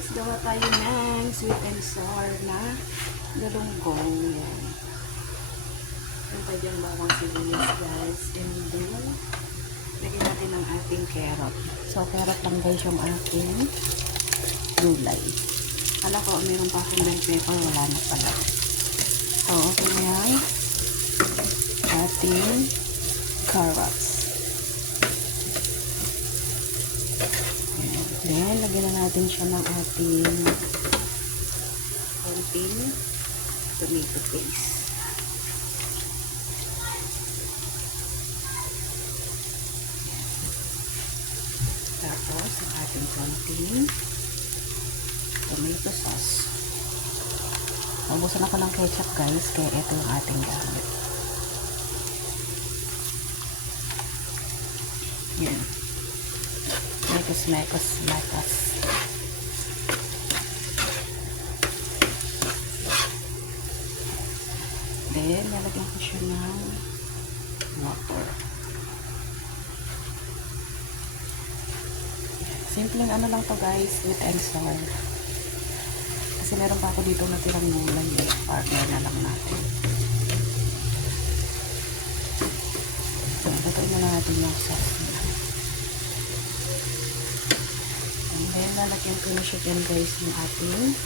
guys, gawa tayo ng sweet and sour na galunggong. Yan. Yung pa dyan bawang sibuyas guys. And then, lagyan natin ang ating carrot. So, carrot lang guys yung ating gulay. Kala ko, meron pa akong bell pepper. Wala na pala. So, okay na yan. Ating carrots. Then, lagyan na natin siya ng ating konting tomato paste. Tapos, ang ating konting tomato sauce. Naubusan ako ng ketchup guys, kaya ito yung ating gamit. Yan. Mekos. Then, lalagyan ko siya ng water. Simpleng ano lang to guys, sweet and sour. Kasi meron pa ako dito natirang gulay eh. Partner na lang natin. So, lagyan na natin yung sauce niya. And then, lalagyan ko na siya dyan guys yung ating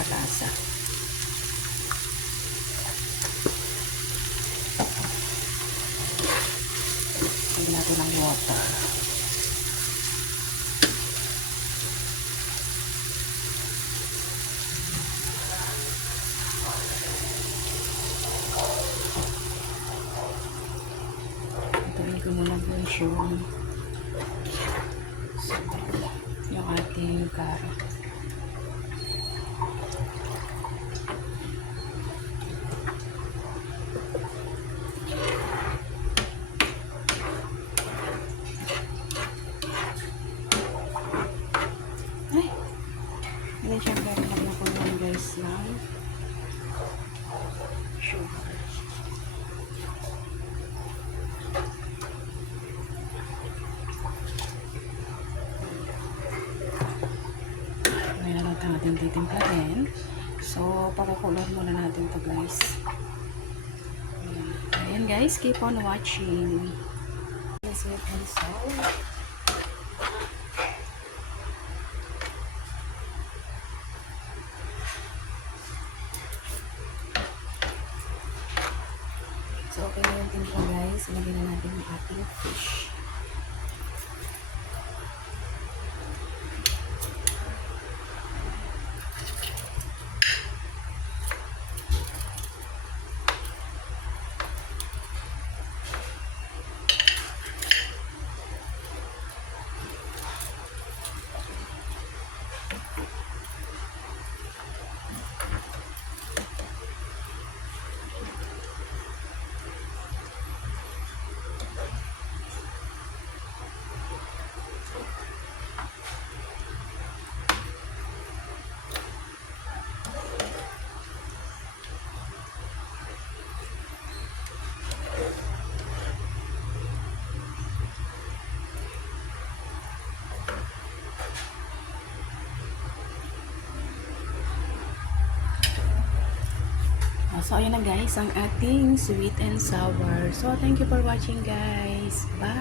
palasa. Lagyan natin ng water. Ituloy ko muna guys yung ating carrot. Then, syempre, lagyan ko naman guys ng sugar. Ngayon natin titimplahin. So, pakukulor muna natin to guys. Ayan guys, keep on watching. Sweet and sour. So, okay na yung timpla guys. Ilagyan na natin yung ating fish. So, ayan na guys, ang ating sweet and sour. So, thank you for watching guys. Bye!